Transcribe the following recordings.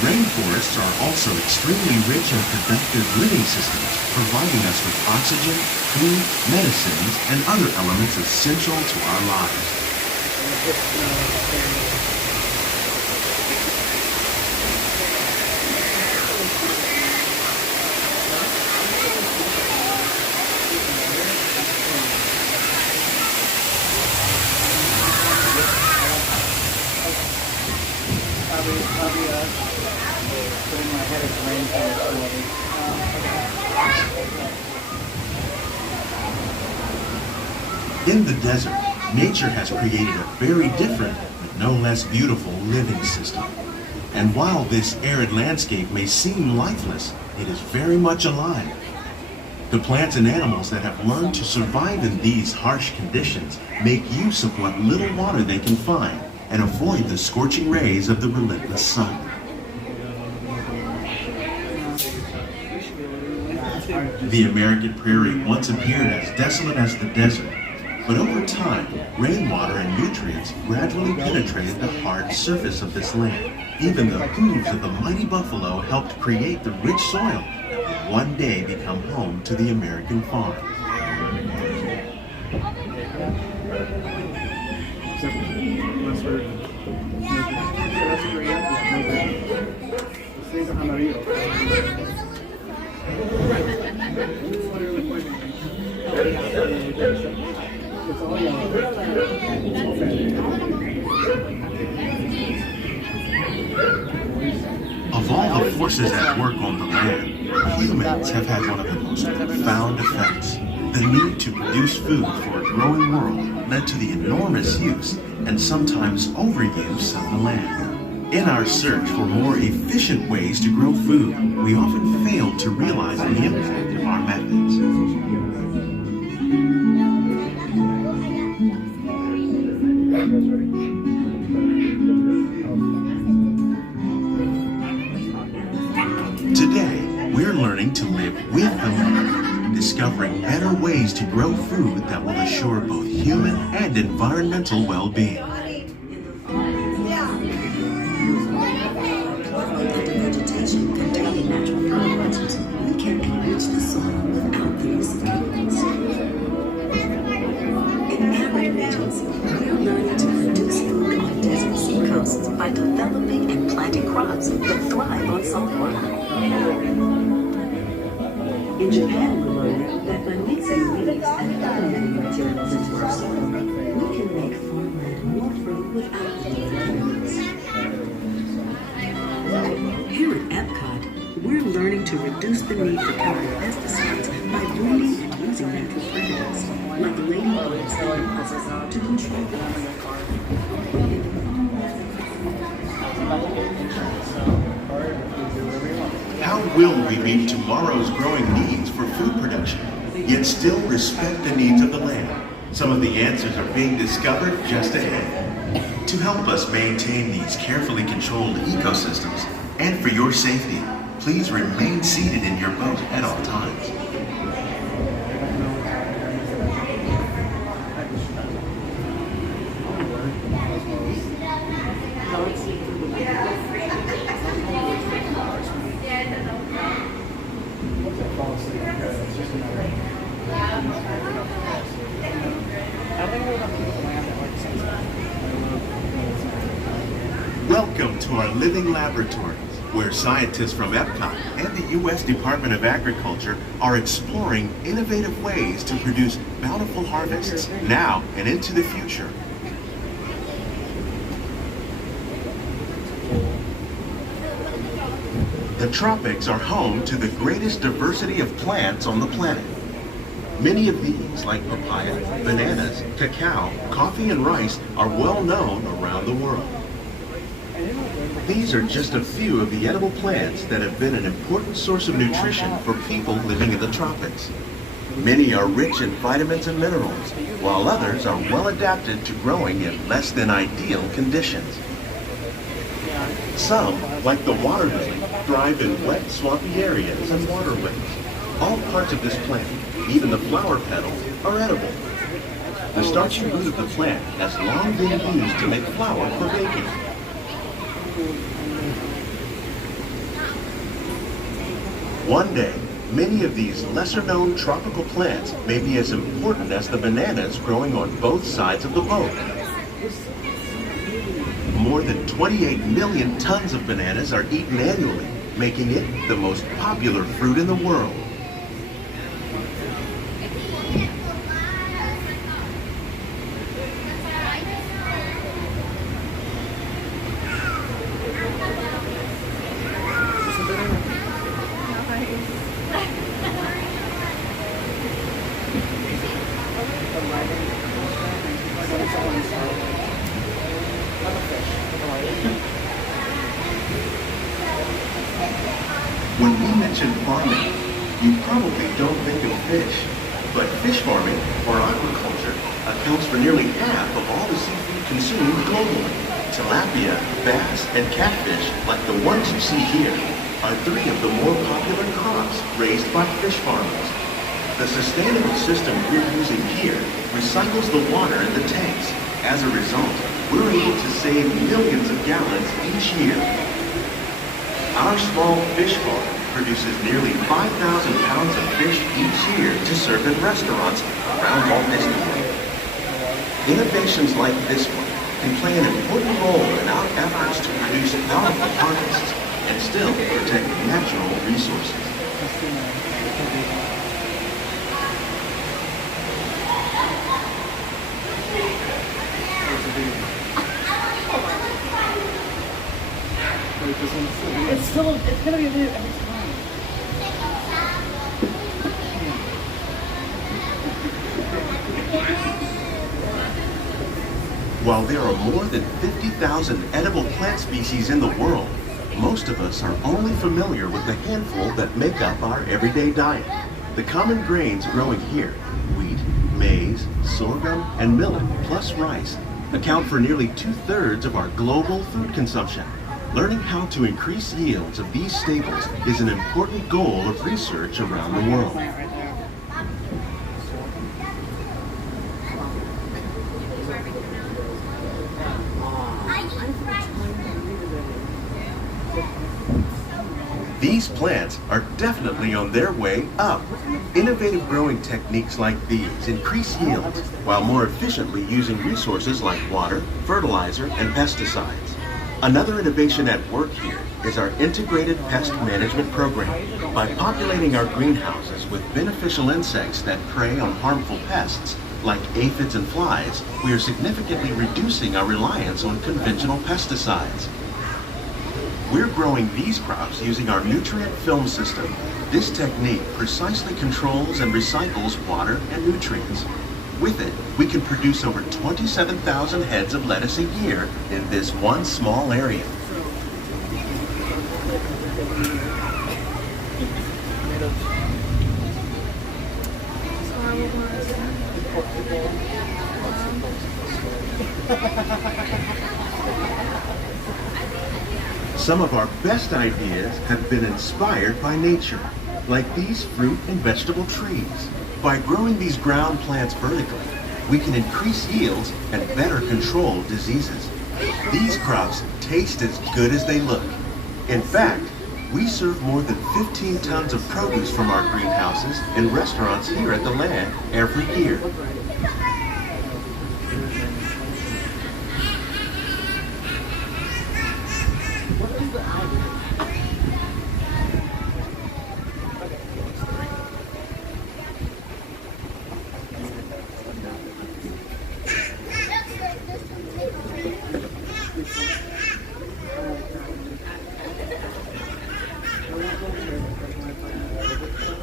Rainforests are also extremely rich and productive living systems, providing us with oxygen, food, medicines, and other elements essential to our lives. In the desert, nature has created a very different, but no less beautiful living system. And while this arid landscape may seem lifeless, it is very much alive. The plants and animals that have learned to survive in these harsh conditions make use of what little water they can find and avoid the scorching rays of the relentless sun. The American prairie once appeared as desolate as the desert, but over time, rainwater and nutrients gradually penetrated the hard surface of this land. Even the hooves of the mighty buffalo helped create the rich soil that would one day become home to the American farm. Of all the forces at work on the land, humans have had one of the most profound effects. The need to produce food for a growing world led to the enormous use and sometimes overuse of the land. In our search for more efficient ways to grow food, we often fail to realize the impact of our methods. Today, we're learning to live with the land, discovering better ways to grow food that will assure both human and environmental well-being. Vegetation containing natural fertilizers, we can enrich the soil without the use of chemicals. In arid regions, we're learning to produce food on desert seacoasts by developing and planting crops that thrive on salt water. In Japan, we're learning that by mixing leaves and other living materials into our soil, we can make farmland more fertile without the use of chemicals. Here at Epcot, we're learning to reduce the need for chemical pesticides by breeding and using natural predators, like ladybugs and moths, to control pests. How will we meet tomorrow's growing needs for food production, yet still respect the needs of the land? Some of the answers are being discovered just ahead. To help us maintain these carefully controlled ecosystems, and for your safety, please remain seated in your boat at all times. Welcome to our living laboratories, where scientists from Epcot and the U.S. Department of Agriculture are exploring innovative ways to produce bountiful harvests now and into the future. The tropics are home to the greatest diversity of plants on the planet. Many of these, like papaya, bananas, cacao, coffee, and rice, are well known around the world. These are just a few of the edible plants that have been an important source of nutrition for people living in the tropics. Many are rich in vitamins and minerals, while others are well adapted to growing in less than ideal conditions. Some, like the water lily, thrive in wet, swampy areas and waterways. All parts of this plant, even the flower petals, are edible. The starchy root of the plant has long been used to make flour for baking. One day, many of these lesser-known tropical plants may be as important as the bananas growing on both sides of the boat. More than 28 million tons of bananas are eaten annually, making it the most popular fruit in the world. When we mention farming, you probably don't think of fish. But fish farming, or aquaculture, accounts for nearly half of all the seafood consumed globally. Tilapia, bass, and catfish, like the ones you see here, are three of the more popular crops raised by fish farmers. The sustainable system we're using here recycles the water in the tanks. As a result, we're able to save millions of gallons each year. Our small fish farm produces nearly 5,000 pounds of fish each year to serve in restaurants around Walt Disney World. Innovations like this one can play an important role in our efforts to produce bountiful harvests and still protect natural resources. It's gonna be a minute every time. While there are more than 50,000 edible plant species in the world, most of us are only familiar with the handful that make up our everyday diet. The common grains growing here, wheat, maize, sorghum, and millet, plus rice, account for nearly 2/3 of our global food consumption. Learning how to increase yields of these staples is an important goal of research around the world. These plants are definitely on their way up. Innovative growing techniques like these increase yields while more efficiently using resources like water, fertilizer, and pesticides. Another innovation at work here is our integrated pest management program. By populating our greenhouses with beneficial insects that prey on harmful pests, like aphids and flies, we are significantly reducing our reliance on conventional pesticides. We're growing these crops using our nutrient film system. This technique precisely controls and recycles water and nutrients. With it, we can produce over 27,000 heads of lettuce a year in this one small area. Some of our best ideas have been inspired by nature, like these fruit and vegetable trees. By growing these ground plants vertically, we can increase yields and better control diseases. These crops taste as good as they look. In fact, we serve more than 15 tons of produce from our greenhouses in restaurants here at the land every year.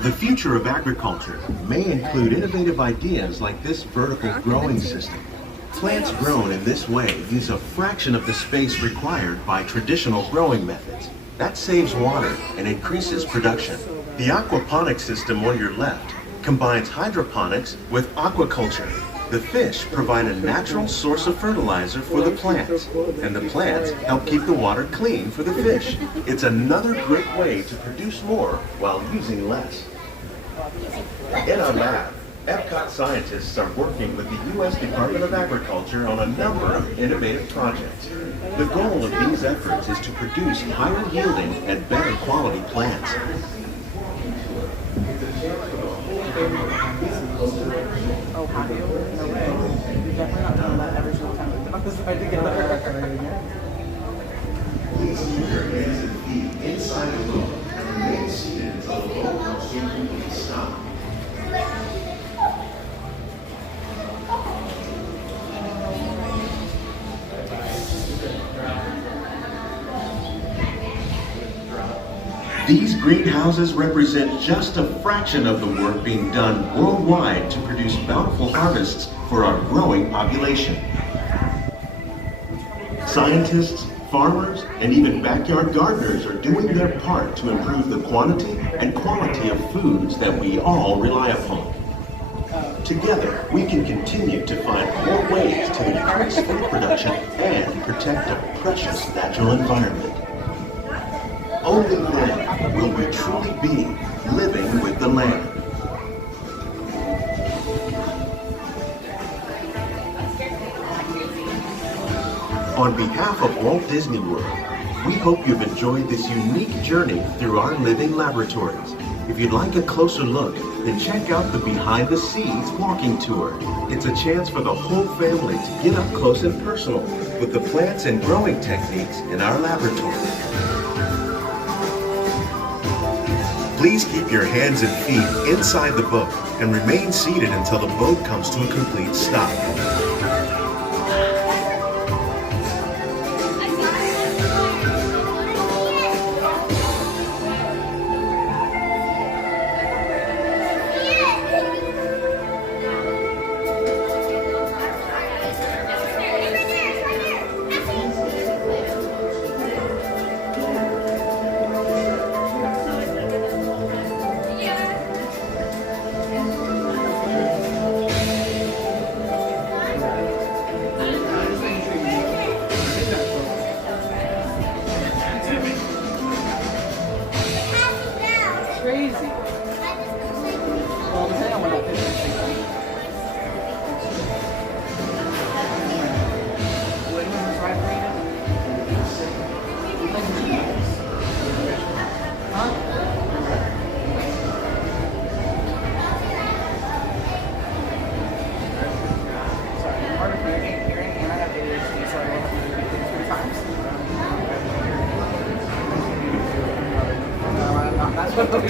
The future of agriculture may include innovative ideas like this vertical growing system. Plants grown in this way use a fraction of the space required by traditional growing methods. That saves water and increases production. The aquaponics system on your left combines hydroponics with aquaculture. The fish provide a natural source of fertilizer for the plants, and the plants help keep the water clean for the fish. It's another great way to produce more while using less. In our lab, Epcot scientists are working with the U.S. Department of Agriculture on a number of innovative projects. The goal of these efforts is to produce higher yielding and better quality plants. Oh, patio? No way. You're definitely not doing that every single time we get on this side together. Please keep your hands and feet inside the boat and remain seated until the boat comes to a complete stop. These greenhouses represent just a fraction of the work being done worldwide to produce bountiful harvests for our growing population. Scientists, farmers, and even backyard gardeners are doing their part to improve the quantity and quality of foods that we all rely upon. Together, we can continue to find more ways to increase food production and protect our precious natural environment. Only then will we truly be living with the land. On behalf of Walt Disney World, we hope you've enjoyed this unique journey through our living laboratories. If you'd like a closer look, then check out the Behind the Scenes walking tour. It's a chance for the whole family to get up close and personal with the plants and growing techniques in our laboratory. Please keep your hands and feet inside the boat and remain seated until the boat comes to a complete stop. Crazy. Well, depending on when that fish is sinking. William was right for you? Like cheese. Huh? Sorry, hard of hearing, and I have ADHD, so I will have to do things 3 times. No, I'm not. That's what we